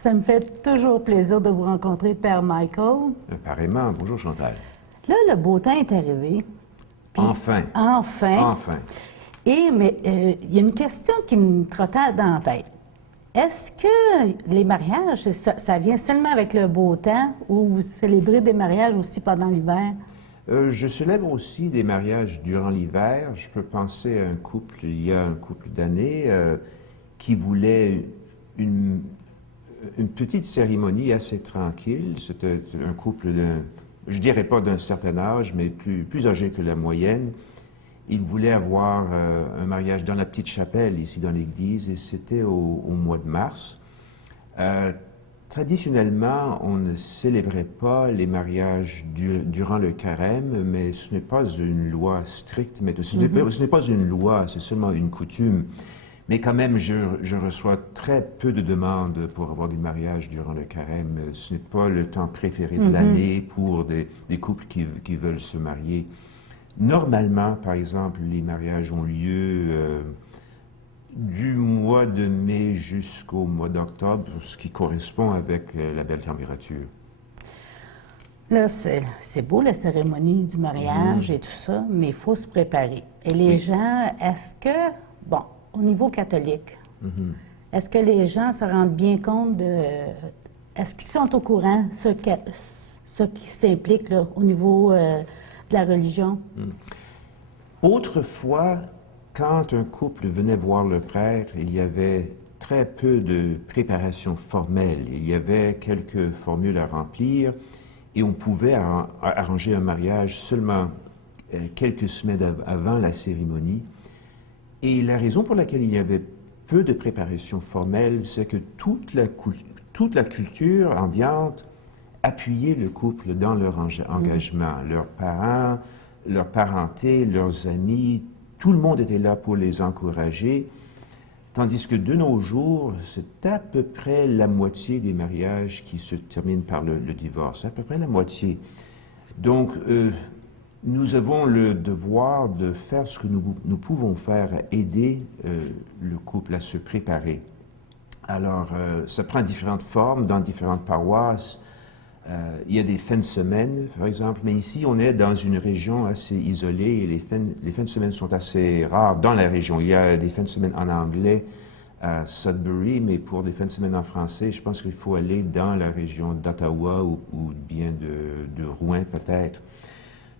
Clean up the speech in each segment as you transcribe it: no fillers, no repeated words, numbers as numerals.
Ça me fait toujours plaisir de vous rencontrer, Père Michael. Pareillement. Bonjour, Chantal. Là, le beau temps est arrivé. Puis, Enfin. Enfin. Enfin. Mais il y a une question qui me trottait dans la tête. Est-ce que les mariages, ça vient seulement avec le beau temps ou vous célébrez des mariages aussi pendant l'hiver? Je célèbre aussi des mariages durant l'hiver. Je peux penser à un couple, il y a un couple d'années, qui voulait une petite cérémonie assez tranquille. C'était un couple, je dirais pas d'un certain âge, mais plus âgé que la moyenne. Ils voulaient avoir un mariage dans la petite chapelle, ici dans l'église, et c'était au mois de mars. Traditionnellement, on ne célébrait pas les mariages durant le carême, mais ce n'est pas une loi stricte, mais ce n'est pas une loi, c'est seulement une coutume. Mais quand même, je reçois très peu de demandes pour avoir des mariages durant le carême. Ce n'est pas le temps préféré de l'année pour des couples qui veulent se marier. Normalement, par exemple, les mariages ont lieu du mois de mai jusqu'au mois d'octobre, ce qui correspond avec la belle température. Là, c'est beau la cérémonie du mariage et tout ça, mais il faut se préparer. Et les gens, est-ce que, bon, au niveau catholique, est-ce que les gens se rendent bien compte de... Est-ce qu'ils sont au courant, ceux qui s'impliquent là, au niveau de la religion? Autrefois, quand un couple venait voir le prêtre, il y avait très peu de préparation formelle. Il y avait quelques formules à remplir et on pouvait arranger un mariage seulement quelques semaines avant la cérémonie. Et la raison pour laquelle il y avait peu de préparation formelle, c'est que toute la culture ambiante appuyait le couple dans leur engagement. Leurs parents, leur parenté, leurs amis, tout le monde était là pour les encourager, tandis que de nos jours, c'est à peu près la moitié des mariages qui se terminent par le divorce, à peu près la moitié. Donc, nous avons le devoir de faire ce que nous pouvons faire, aider le couple à se préparer. Alors, ça prend différentes formes dans différentes paroisses. Il y a des fins de semaine, par exemple, mais ici, on est dans une région assez isolée et les fins de semaine sont assez rares dans la région. Il y a des fins de semaine en anglais à Sudbury, mais pour des fins de semaine en français, je pense qu'il faut aller dans la région d'Ottawa ou bien de Rouen, peut-être.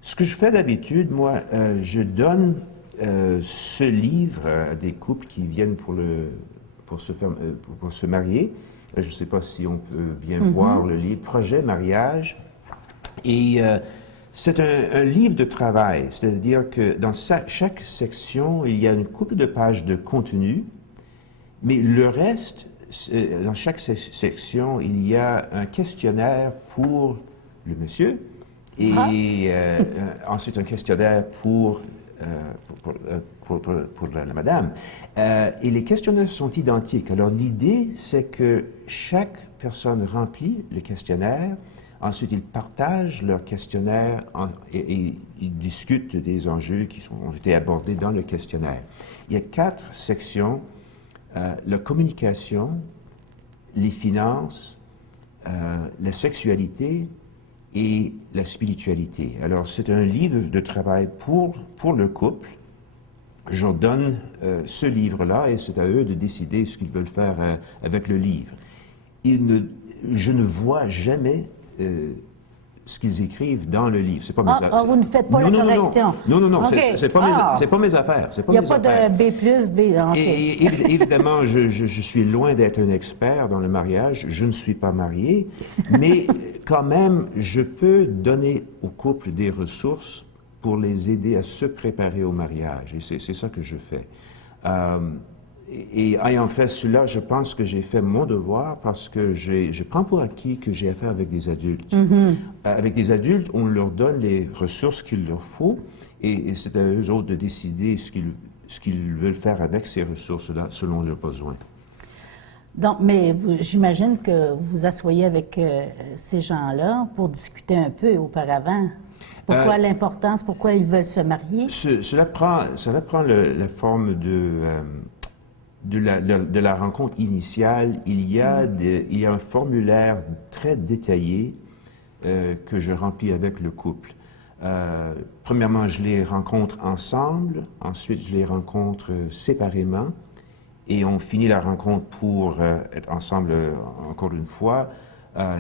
Ce que je fais d'habitude, moi, je donne ce livre à des couples qui viennent pour se marier. Je ne sais pas si on peut bien voir le livre, Projet mariage. Et c'est un livre de travail, c'est-à-dire que dans chaque section, il y a une couple de pages de contenu, mais le reste, dans chaque section, il y a un questionnaire pour le monsieur et ensuite un questionnaire pour la madame. Et les questionnaires sont identiques. Alors, l'idée, c'est que chaque personne remplit le questionnaire. Ensuite, ils partagent leur questionnaire et ils discutent des enjeux qui ont été abordés dans le questionnaire. Il y a 4 sections. La communication, les finances, la sexualité et la spiritualité. Alors, c'est un livre de travail pour le couple. Je leur donne ce livre-là et c'est à eux de décider ce qu'ils veulent faire avec le livre. Je ne vois jamais ce qu'ils écrivent dans le livre. C'est pas mes affaires. Vous ne faites pas la correction? Non, okay. c'est pas mes affaires. Il n'y a pas de B+, B. Okay. Et évidemment, je suis loin d'être un expert dans le mariage. Je ne suis pas marié, mais quand même, je peux donner au couple des ressources pour les aider à se préparer au mariage. Et c'est ça que je fais. Et ayant fait cela, je pense que j'ai fait mon devoir parce que je prends pour acquis que j'ai affaire avec des adultes. Avec des adultes, on leur donne les ressources qu'il leur faut et c'est à eux autres de décider ce qu'ils veulent faire avec ces ressources-là selon leurs besoins. Donc, mais j'imagine que vous vous asseyez avec ces gens-là pour discuter un peu auparavant. Pourquoi l'importance? Pourquoi ils veulent se marier? Cela prend la forme de de la rencontre initiale, il y a un formulaire très détaillé que je remplis avec le couple. Premièrement, je les rencontre ensemble, ensuite je les rencontre séparément, et on finit la rencontre pour être ensemble encore une fois.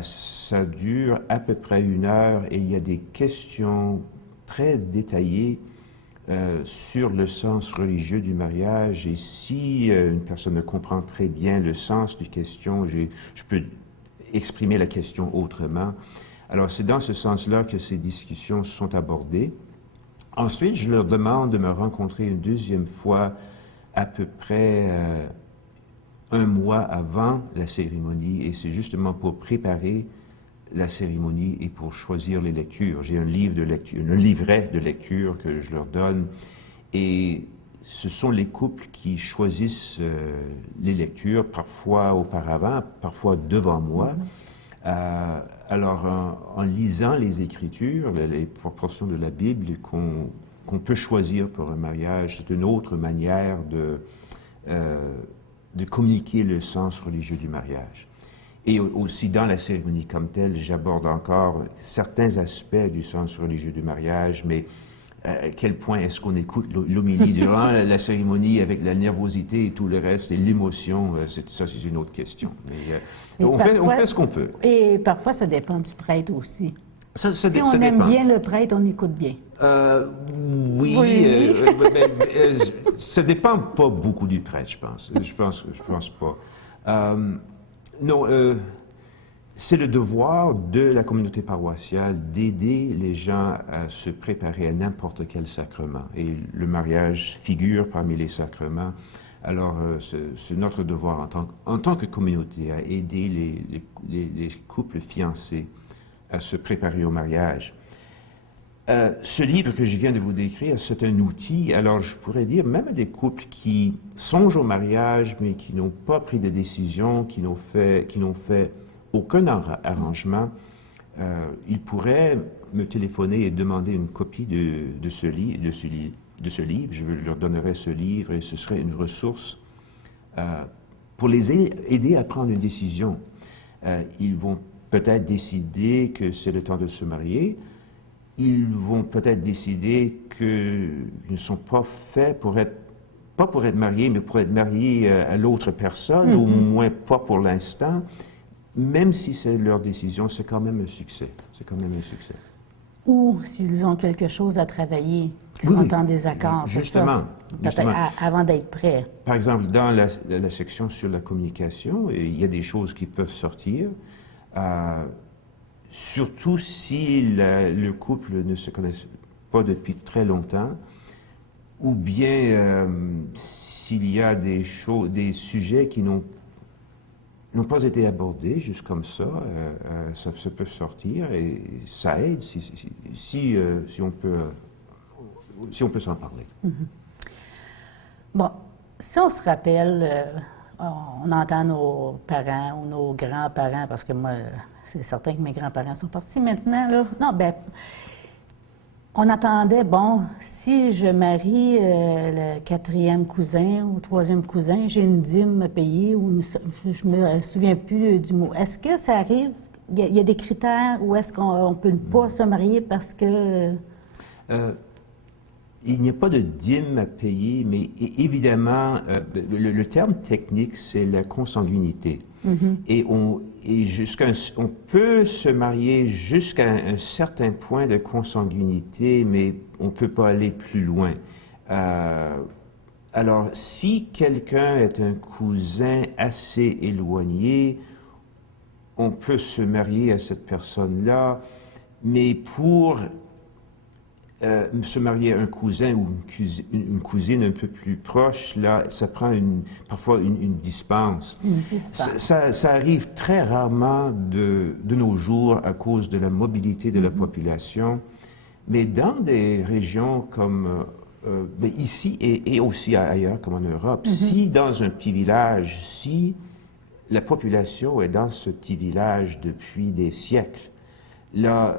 Ça dure à peu près 1 heure et il y a des questions très détaillées sur le sens religieux du mariage. Et si une personne ne comprend très bien le sens du question, je peux exprimer la question autrement. Alors, c'est dans ce sens-là que ces discussions sont abordées. Ensuite, je leur demande de me rencontrer une 2e fois à peu près 1 mois avant la cérémonie, et c'est justement pour préparer la cérémonie et pour choisir les lectures. J'ai un livre de lecture, un livret de lecture que je leur donne, et ce sont les couples qui choisissent les lectures, parfois auparavant, parfois devant moi. Alors, en lisant les Écritures, les portions de la Bible qu'on peut choisir pour un mariage, c'est une autre manière de communiquer le sens religieux du mariage. Et aussi, dans la cérémonie comme telle, j'aborde encore certains aspects du sens religieux du mariage, mais à quel point est-ce qu'on écoute l'homélie durant la cérémonie avec la nervosité et tout le reste, et l'émotion, ça c'est une autre question. Mais on fait ce qu'on peut. Et parfois, ça dépend du prêtre aussi. Si on aime bien le prêtre, on écoute bien. Oui. Ça dépend pas beaucoup du prêtre, je pense. Je pense pas. Non, c'est le devoir de la communauté paroissiale d'aider les gens à se préparer à n'importe quel sacrement. Et le mariage figure parmi les sacrements. Alors, c'est notre devoir en tant que communauté à aider les couples fiancés à se préparer au mariage. Ce livre que je viens de vous décrire, c'est un outil, alors je pourrais dire, même à des couples qui songent au mariage, mais qui n'ont pas pris de décision, qui n'ont fait aucun arrangement, ils pourraient me téléphoner et demander une copie de ce livre. Je leur donnerai ce livre et ce serait une ressource pour les aider à prendre une décision. Ils vont peut-être décider que c'est le temps de se marier. Ils vont peut-être décider qu'ils ne sont pas faits pas pour être mariés, mais pour être mariés à l'autre personne, au moins pas pour l'instant. Même si c'est leur décision, c'est quand même un succès. C'est quand même un succès. Ou s'ils ont quelque chose à travailler, qu'ils sont en désaccord, justement, c'est ça? Peut-être avant d'être prêts. Par exemple, dans la section sur la communication, il y a des choses qui peuvent sortir. Surtout si le couple ne se connaît pas depuis très longtemps, ou bien s'il y a des sujets qui n'ont pas été abordés juste comme ça, ça peut sortir et ça aide si on peut s'en parler. Mm-hmm. Bon, si on se rappelle, on entend nos parents ou nos grands-parents, parce que moi, c'est certain que mes grands-parents sont partis maintenant, là. Non, ben, on attendait, bon, si je marie le 4e cousin ou 3e cousin, j'ai une dîme à payer, ou je me souviens plus du mot. Est-ce que ça arrive? Il y a des critères où est-ce qu'on peut ne pas se marier parce que... Il n'y a pas de dîme à payer, mais évidemment, le terme technique, c'est la consanguinité. Et on peut se marier jusqu'à un certain point de consanguinité, mais on ne peut pas aller plus loin. Alors, si quelqu'un est un cousin assez éloigné, on peut se marier à cette personne-là, mais pour se marier à un cousin ou une cousine un peu plus proche, là, ça prend parfois une dispense. Ça arrive très rarement de nos jours à cause de la mobilité de la population, mais dans des régions comme ici et aussi ailleurs, comme en Europe, si dans un petit village, si la population est dans ce petit village depuis des siècles, là,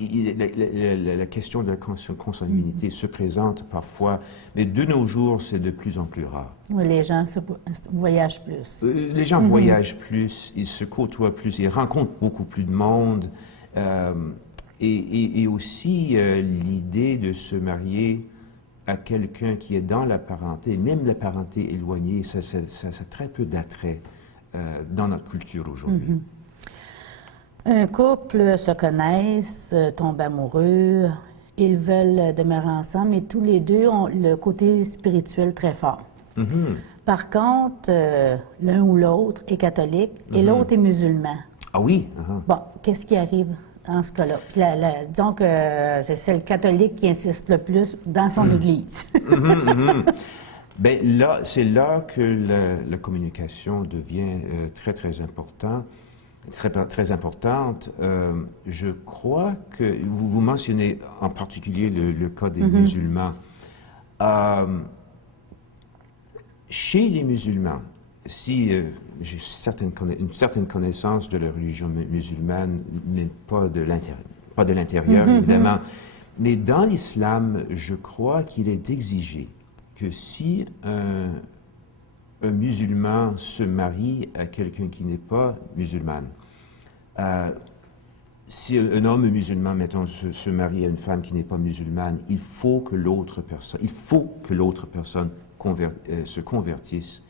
la question de la consanguinité se présente parfois, mais de nos jours, c'est de plus en plus rare. Oui, les gens voyagent plus. Les gens voyagent plus, ils se côtoient plus, ils rencontrent beaucoup plus de monde. Et aussi l'idée de se marier à quelqu'un qui est dans la parenté, même la parenté éloignée, ça a très peu d'attrait dans notre culture aujourd'hui. Un couple se connaissent, tombent amoureux, ils veulent demeurer ensemble, mais tous les deux ont le côté spirituel très fort. Par contre, l'un ou l'autre est catholique et l'autre est musulman. Ah oui? Bon, qu'est-ce qui arrive dans ce cas-là? Disons que c'est le catholique qui insiste le plus dans son Église. Bien, là, c'est là que la communication devient très, très importante. Très importante. Je crois que vous mentionnez en particulier le cas des musulmans. Chez les musulmans, si j'ai une certaine connaissance de la religion musulmane, mais pas de l'intérieur, évidemment, mais dans l'islam, je crois qu'il est exigé que si un musulman se marie à quelqu'un qui n'est pas musulman, si un homme musulman, mettons, se marie à une femme qui n'est pas musulmane, il faut que l'autre personne se convertisse.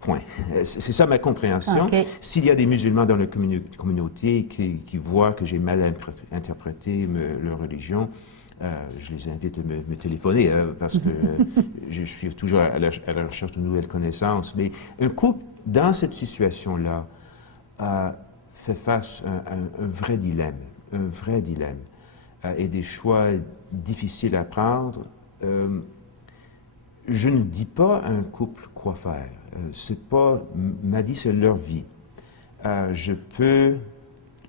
Point. C'est ça ma compréhension. Okay. S'il y a des musulmans dans la communauté qui voient que j'ai mal interprété leur religion, je les invite à me téléphoner parce que je suis toujours à la recherche de nouvelles connaissances. Mais un couple, dans cette situation-là, fait face à un vrai dilemme, et des choix difficiles à prendre. Je ne dis pas à un couple quoi faire. C'est pas ma vie, c'est leur vie. Je peux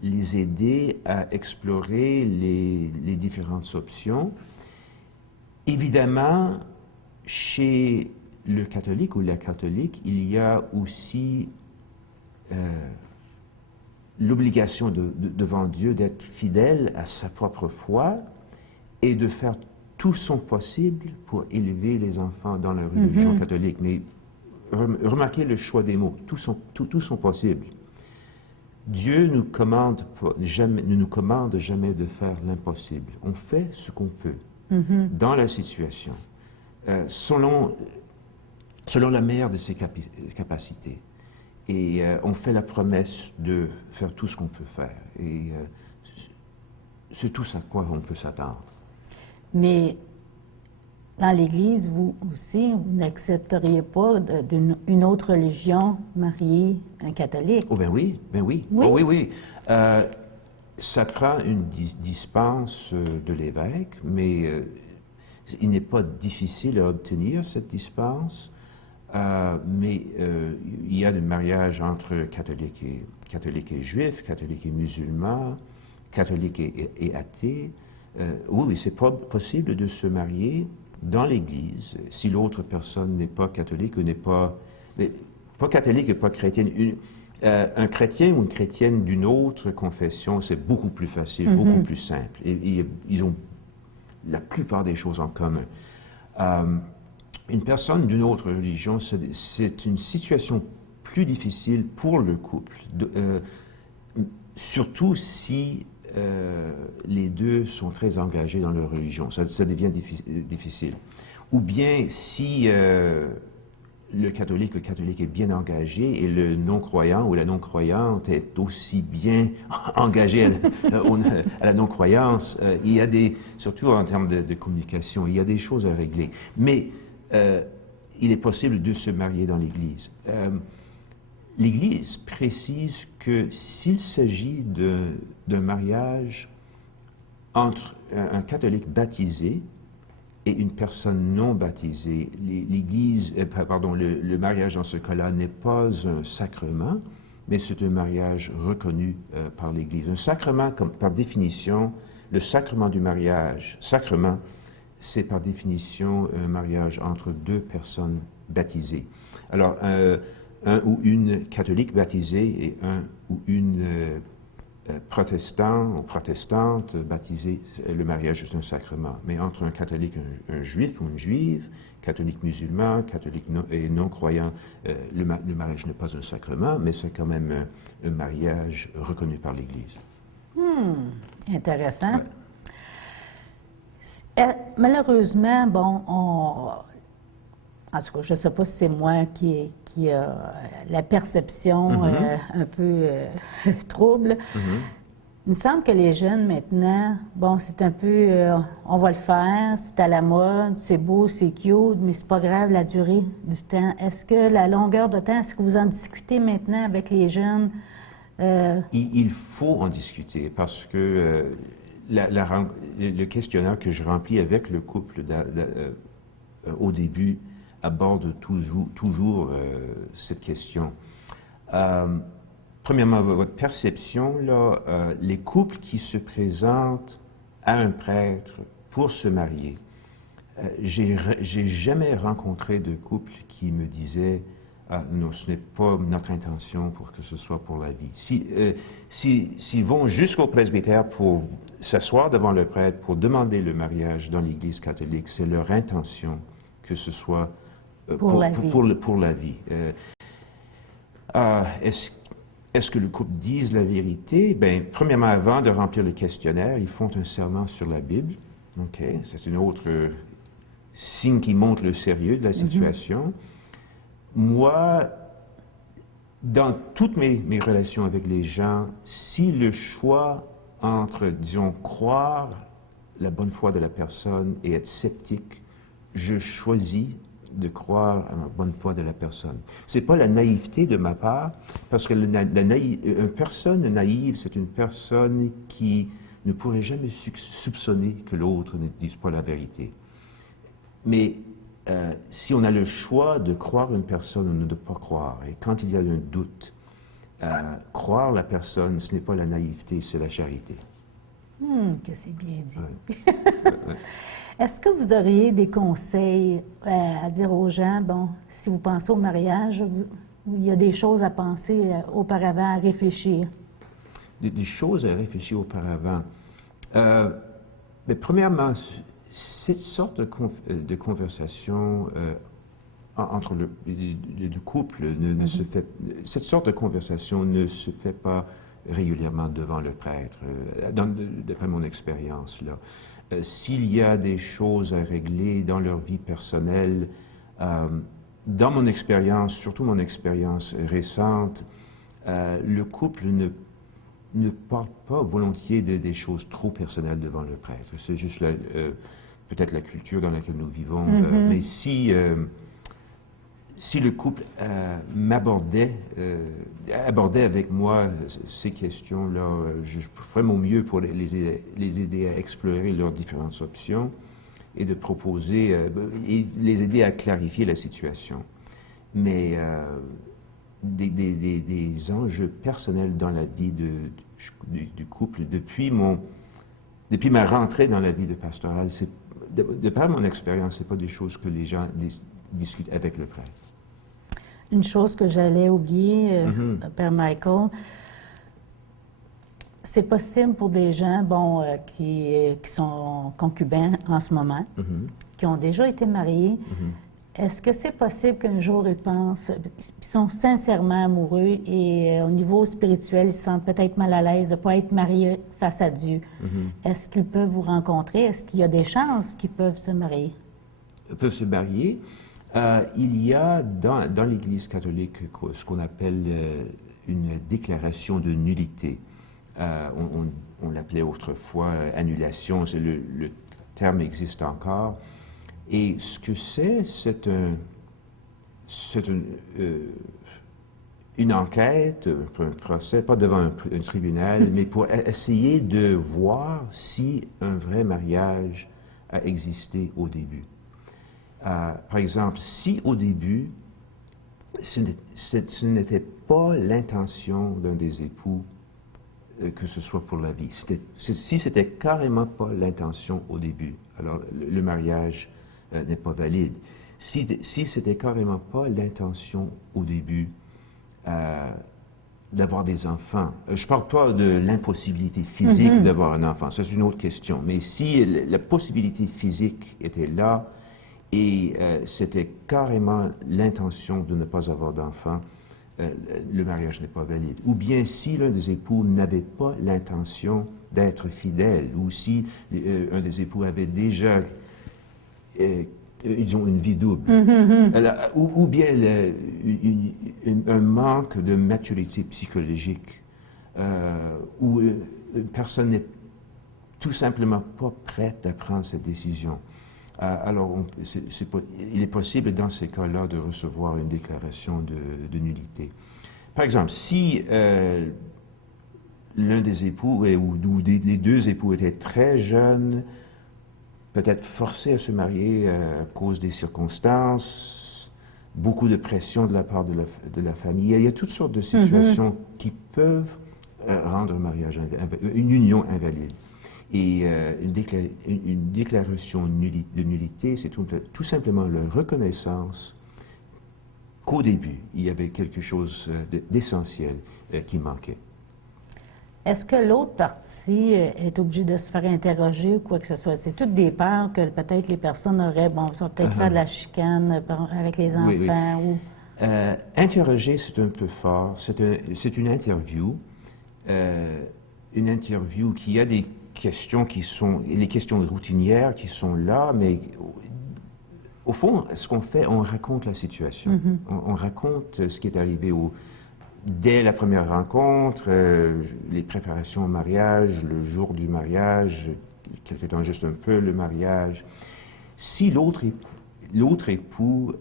les aider à explorer les différentes options. Évidemment, chez le catholique ou la catholique, il y a aussi l'obligation devant Dieu d'être fidèle à sa propre foi et de faire tout son possible pour élever les enfants dans la religion catholique. Mais remarquez le choix des mots, tout son possible. Dieu ne nous commande jamais de faire l'impossible. On fait ce qu'on peut dans la situation, selon la meilleure de ses capacités. Et on fait la promesse de faire tout ce qu'on peut faire. Et c'est tout à quoi on peut s'attendre. Mais dans l'Église, vous aussi, vous n'accepteriez pas d'une autre religion marier un catholique? Oh ben oui, ben oui. Oui? Oh oui, oui. Ça prend une dispense de l'évêque, mais il n'est pas difficile à obtenir cette dispense. Mais il y a des mariages entre catholiques et juifs, catholiques et musulmans, catholiques et athées. Oui, c'est pas possible de se marier dans l'Église si l'autre personne n'est pas catholique ou n'est pas catholique et pas chrétienne. Un chrétien ou une chrétienne d'une autre confession, c'est beaucoup plus facile, beaucoup plus simple. Et ils ont la plupart des choses en commun. Une personne d'une autre religion, c'est une situation plus difficile pour le couple, surtout si les deux sont très engagés dans leur religion. Ça devient difficile. Ou bien si le catholique est bien engagé et le non-croyant ou la non-croyante est aussi bien engagé à la non-croyance, il y a surtout en termes de communication, il y a des choses à régler. Mais il est possible de se marier dans l'Église. L'Église précise que s'il s'agit d'un mariage entre un catholique baptisé et une personne non baptisée, le mariage dans ce cas-là n'est pas un sacrement, mais c'est un mariage reconnu par l'Église. Un sacrement, par définition, le sacrement du mariage, c'est par définition un mariage entre deux personnes baptisées. Alors, un ou une catholique baptisée et un ou une protestant ou protestante, baptisé, le mariage est un sacrement. Mais entre un catholique et un juif ou une juive, catholique musulman, catholique et non-croyant, le mariage n'est pas un sacrement, mais c'est quand même un mariage reconnu par l'Église. Intéressant. Ouais. Malheureusement, bon, en tout cas, je ne sais pas si c'est moi qui a la perception un peu trouble. Il me semble que les jeunes maintenant, bon, c'est un peu, on va le faire, c'est à la mode, c'est beau, c'est cute, mais c'est pas grave la durée du temps. Est-ce que la longueur de temps, est-ce que vous en discutez maintenant avec les jeunes? Il faut en discuter parce que le questionnaire que je remplis avec le couple au début aborde toujours cette question. Premièrement, votre perception, là, les couples qui se présentent à un prêtre pour se marier, j'ai jamais rencontré de couple qui me disait non, ce n'est pas notre intention pour que ce soit pour la vie. S'ils vont jusqu'au presbytère pour s'asseoir devant le prêtre pour demander le mariage dans l'Église catholique, c'est leur intention que ce soit pour la vie. Est-ce que le couple dise la vérité? Bien, premièrement, avant de remplir le questionnaire, ils font un serment sur la Bible. OK, c'est une autre signe qui montre le sérieux de la situation. Moi, dans toutes mes relations avec les gens, si le choix entre, disons, croire la bonne foi de la personne et être sceptique, je choisis de croire à la bonne foi de la personne. C'est pas la naïveté de ma part, parce que une personne naïve, c'est une personne qui ne pourrait jamais soupçonner que l'autre ne dise pas la vérité. Mais si on a le choix de croire une personne ou de ne pas croire, et quand il y a un doute, croire la personne, ce n'est pas la naïveté, c'est la charité. Que c'est bien dit. Ouais. Est-ce que vous auriez des conseils à dire aux gens, bon, si vous pensez au mariage, il y a des choses à penser auparavant, à réfléchir? Des choses à réfléchir auparavant. Mais premièrement, cette sorte de conversation entre les deux couples cette sorte de conversation ne se fait pas régulièrement devant le prêtre, d'après mon expérience, là. S'il y a des choses à régler dans leur vie personnelle, dans mon expérience, surtout mon expérience récente, le couple ne parle pas volontiers des choses trop personnelles devant le prêtre. C'est juste peut-être la culture dans laquelle nous vivons. Mais si le couple abordait avec moi ces questions-là, je ferais mon mieux pour les aider à explorer leurs différentes options et de proposer, et les aider à clarifier la situation. Mais des enjeux personnels dans la vie du couple, depuis ma rentrée dans la vie de pastorale, de par mon expérience, ce n'est pas des choses que les gens discutent avec le prêtre. Une chose que j'allais oublier, Père Michael, c'est possible pour des gens qui sont concubins en ce moment, qui ont déjà été mariés. Est-ce que c'est possible qu'un jour ils pensent, ils sont sincèrement amoureux et au niveau spirituel, ils se sentent peut-être mal à l'aise de ne pas être mariés face à Dieu? Est-ce qu'ils peuvent vous rencontrer? Est-ce qu'il y a des chances qu'ils peuvent se marier? Ils peuvent se marier. Il y a dans l'Église catholique ce qu'on appelle une déclaration de nullité. On l'appelait autrefois annulation, le terme existe encore. Et ce que c'est une enquête, un procès, pas devant un tribunal, mais pour essayer de voir si un vrai mariage a existé au début. Par exemple, si au début, ce n'était pas l'intention d'un des époux que ce soit pour la vie, si c'était carrément pas l'intention au début, alors le mariage n'est pas valide. Si c'était carrément pas l'intention au début de d'avoir des enfants. Je ne parle pas de l'impossibilité physique d'avoir un enfant, ça c'est une autre question. Mais si la possibilité physique était là et c'était carrément l'intention de ne pas avoir d'enfant, le mariage n'est pas valide. Ou bien si l'un des époux n'avait pas l'intention d'être fidèle, ou si un des époux avait déjà ils ont une vie double. Ou bien un manque de maturité psychologique, où une personne n'est tout simplement pas prête à prendre cette décision. Alors, il est possible dans ces cas-là de recevoir une déclaration de nullité. Par exemple, si l'un des époux ou les deux époux étaient très jeunes, peut-être forcés à se marier à cause des circonstances, beaucoup de pression de la part de la famille. Il y a toutes sortes de situations qui peuvent rendre un mariage, une union invalide. Et une déclaration de nullité, c'est tout simplement la reconnaissance qu'au début, il y avait quelque chose d'essentiel qui manquait. Est-ce que l'autre partie est obligée de se faire interroger ou quoi que ce soit? C'est toutes des peurs que peut-être les personnes auraient, bon, ça va peut-être faire de la chicane avec les enfants. Oui, oui. Ou... Interroger, c'est un peu fort. C'est une interview. Une interview qui a des questions qui sont, les questions routinières qui sont là, mais au fond, ce qu'on fait, on raconte la situation. On raconte ce qui est arrivé dès la première rencontre, les préparations au mariage, le jour du mariage, quelque temps juste un peu le mariage. Si l'autre époux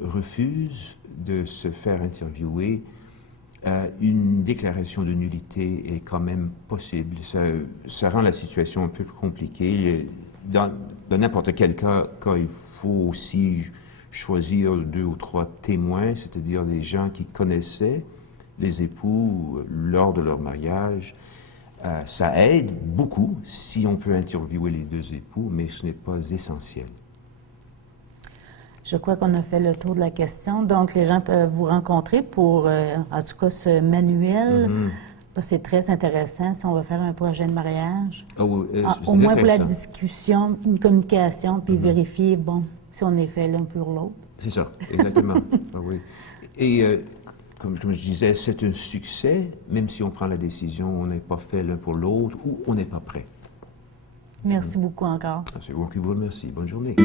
refuse de se faire interviewer, une déclaration de nullité est quand même possible. Ça rend la situation un peu plus compliquée. Dans n'importe quel cas, il faut aussi choisir 2 ou 3 témoins, c'est-à-dire des gens qui connaissaient les époux lors de leur mariage. Ça aide beaucoup si on peut interviewer les 2 époux, mais ce n'est pas essentiel. Je crois qu'on a fait le tour de la question. Donc, les gens peuvent vous rencontrer pour, en tout cas, ce manuel. C'est très intéressant si on va faire un projet de mariage. Au moins pour la discussion, une communication, puis vérifier, bon, si on est fait l'un pour l'autre. C'est ça, exactement. Oui. Et comme je disais, c'est un succès, même si on prend la décision, on n'est pas fait l'un pour l'autre ou on n'est pas prêt. Merci beaucoup encore. C'est moi qui vous remercie. Bonne journée.